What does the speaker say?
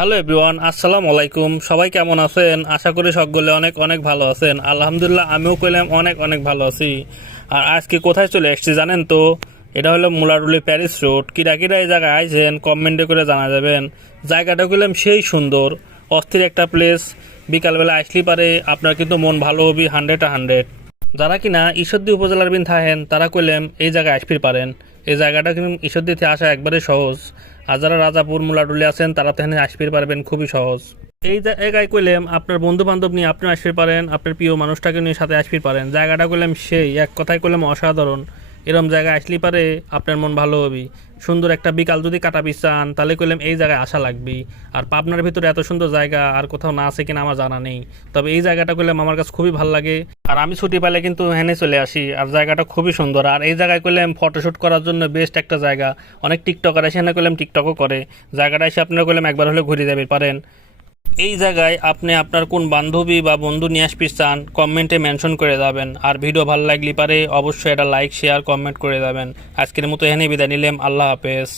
Hello everyone, আসসালামু আলাইকুম। সবাই কেমন আছেন? আশা করি সকলে অনেক অনেক ভালো আছেন। আলহামদুলিল্লাহ, আমিও কইলাম অনেক অনেক ভালো আছি। আর আজকে কোথায় চলে এসেছি জানেন তো? এটা হলো মুলাডুলি প্যারিস রোড। কিরা কিরা এই জায়গায় আইছেন কমেন্টে করে জানা যাবেন। জায়গাটা কইলাম সেই সুন্দর, অস্থির একটা প্লেস। বিকালবেলা আসলেই পারে আপনার কিন্তু মন ভালো হবে 100 যারা কিনা ঈশ্বরদী উপজেলার বিন থাকেন তারা কইলেম এই জায়গায় আসতে পারেন। এই জায়গাটা কিন্তু ঈশ্বরদীতে আসা একবারে সহজ। আর যারা রাজাপুর মুলাডুলি আছেন তারা তো এখানে আসতে পারবেন খুবই সহজ। এই জায়গায় কইলেম আপনার বন্ধু বান্ধব নিয়ে আপনি আসতে পারেন, আপনার প্রিয় মানুষটাকে নিয়ে সাথে আসতে পারেন। জায়গাটা কইলাম সেই, এক কথায় কইলাম অসাধারণ। এরম জায়গায় আসলেই পারে আপনার মন ভালো হবে। সুন্দর একটা বিকাল যদি কাটাবি চান তাহলে কইলাম এই জায়গায় আসা লাগবে। আর পাবনার ভিতরে এত সুন্দর জায়গা আর কোথাও না আছে কিনা আমার জানা নেই, তবে এই জায়গাটা কইলাম আমার কাছে খুবই ভালো লাগে। আর আমি ছুটি পেলে কিন্তু এখানে চলে আসি। আর জায়গাটা খুবই সুন্দর। আর এই জায়গায় কইলাম ফটোশুট করার জন্য বেস্ট একটা জায়গা। অনেক টিকটকার এসে এখানে কইলাম টিকটকও করে। জায়গাটা এসে আপনারা কইলাম একবার হলে ঘুরে যাবে পারেন। এই জায়গায় আপনি আপনার কোন বান্ধবী বা বন্ধু নিয়ে আসতে চান কমেন্টে মেনশন করে যাবেন। আর ভিডিও ভালো লাগলে পারে অবশ্যই এটা লাইক শেয়ার কমেন্ট করে যাবেন। আজকের মতো এখানেই বিদায় নিলাম। আল্লাহ হাফেজ।